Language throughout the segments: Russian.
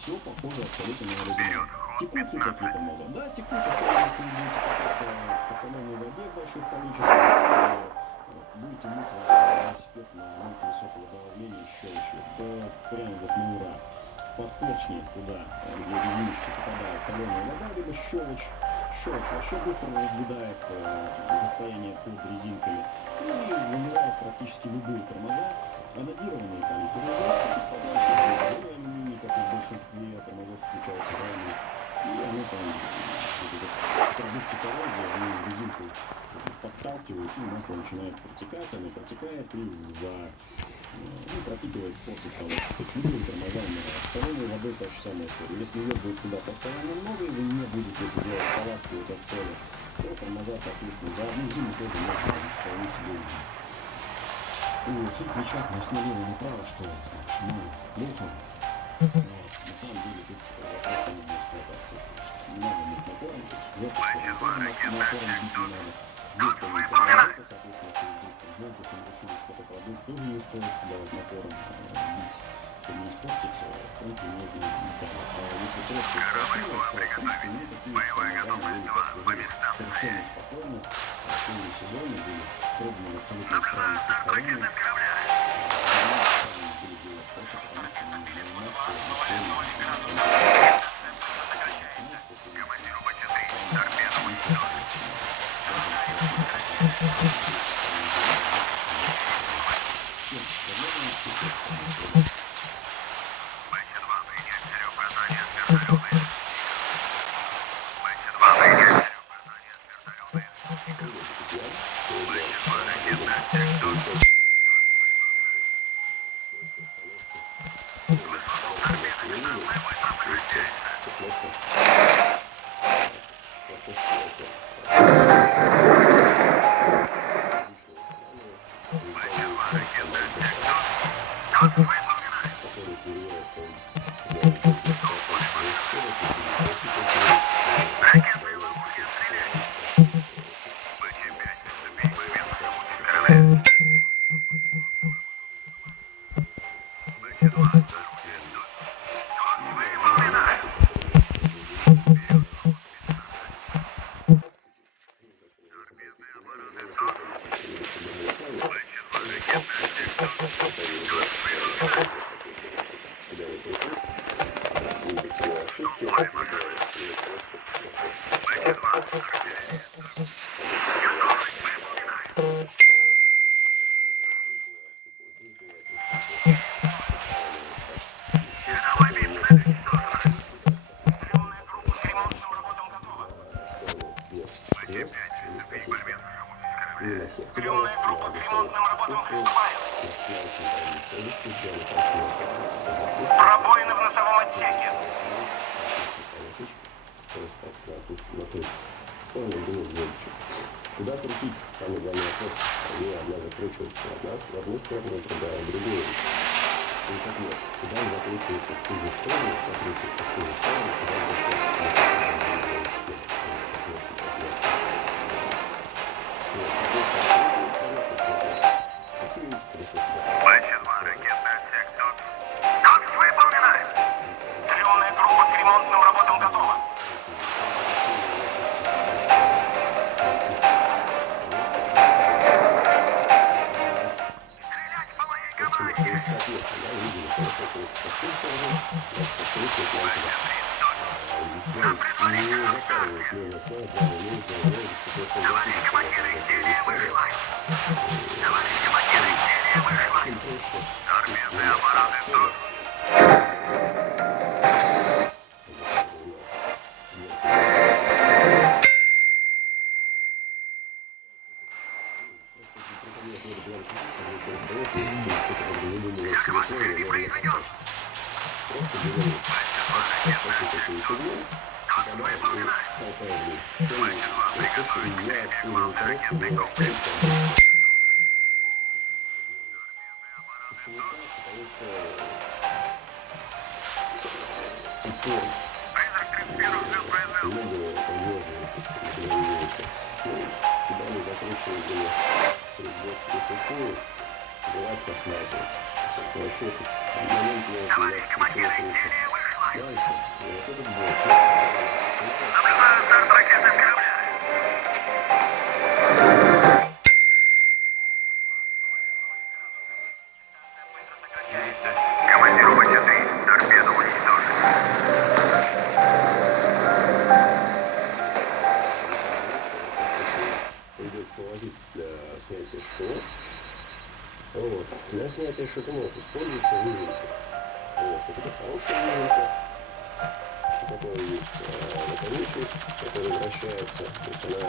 все похоже абсолютно на оригинал. Текут ли какие тормоза? Да, текут, особенно если вы будете кататься по соленой воде в больших количествах, будете мыть ваш велосипед на ноте высокого давления щелочью. Это прям вот на ура. В подпоршни туда, где резиночки попадает соленая вода, либо щелочь. Щелочь вообще быстро разъедает расстояние под резинками. Ну и вымывает практически любые тормоза. Анодированные там переезжают чуть-чуть подальше, здесь более алюминий, как и в большинстве тормозов включается рамы. И оно там, продукты коррозии, они резинку подталкивают, и масло начинает протекать, оно протекает и пропитывает, портит колодку. То есть любые тормоза умирают. С соленой водой та же самая история. Если ее будет сюда постоянно много, и вы не будете это делать, споласкивать от соли, то тормоза, соответственно, за одну зиму тоже можно вполне себе убить. Все кричат нас налево и направо, что это плохо. На самом деле тут вопрос именно эксплуатации. То есть не надо мыть мотором, то есть в эту сторону тоже мотором бить не надо. Здесь тоже тормоза, соответственно, если вдруг в воздухе решили что-то продуть, тоже не стоит сюда вот мотором бить, чтобы не испортиться, помпы нужно детали. А если просто эксплуатировать, то, в принципе, мы такие тормоза на ней послужились совершенно спокойно. В первом сезоне были проданы в абсолютно исправном состоянии. Были делать просто потому, что у нас Трёмная группа к ремонтным работам приступает. Пробоины в носовом отсеке. Куда крутить? Самый главный вопрос. Они одна закручивается в одну сторону, другая в другую. И так вот, куда он закручивается в ту же сторону, куда обращается к велосипеду. Б-2, ракетный отсек тут. Тут выполнено. Трёмная группа к ремонтным работам готова. Стрелять по моей команде. Товарищ командир, изделие вышло. Товарищ командир, изделие вышло. Торпедные аппараты тут. Командир не произведен. Б-2, ракетный отсек тут. Тут выполнено. Б-2, приготовить к стрельбе ракетный комплекс. Призрак 31 ждет произвел. Куда мы закручивали высокую, бывает посмазывать. Вообще, Товарищ командир, изделие вышло. снятия шатунов используется выжимка. Вот. Это хорошая выжимка. Такой есть наконечник, который вращается. То есть она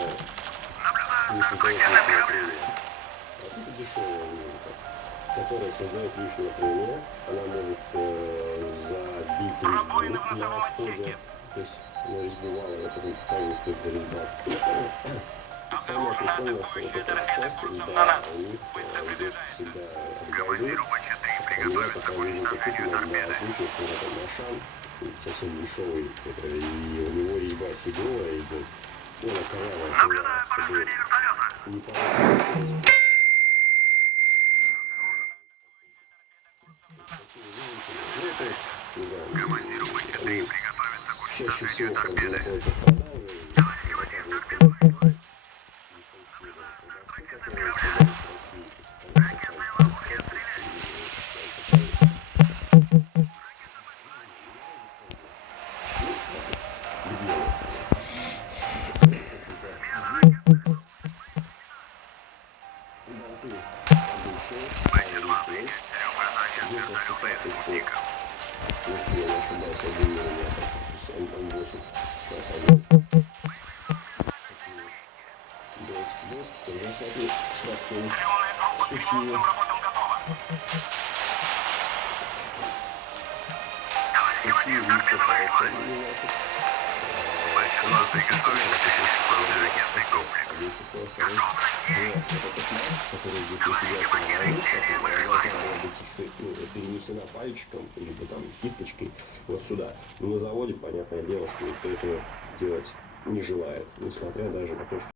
не создает лишнего трения. А это дешевая выжимка, которая создает лишнего трения. Она может забить резьбу на входе. То есть она резьбовала, я потом покажу, что это резьба. Самое прикольное, что вот эта часть, да, у них идет всегда от головы. У меня такая выжимка куплена для случаев, когда там Ашан совсем дешевый, и у него резьба фиговая идет. Ну, она корявая, чтобы не порвать. Ну, это, да, они чаще всего, правда, находятся в продаже. Если я не ошибаюсь, 1 миллиметр. Он там 8. Доски. Тогда смотри, шляпки сухие. Сухие, ничего хорошего не значит. Который здесь нафигачена она должна быть перенесена пальчиком либо там кисточкой вот сюда. Но на заводе, понятное дело, что никто этого делать не желает, несмотря даже на то, что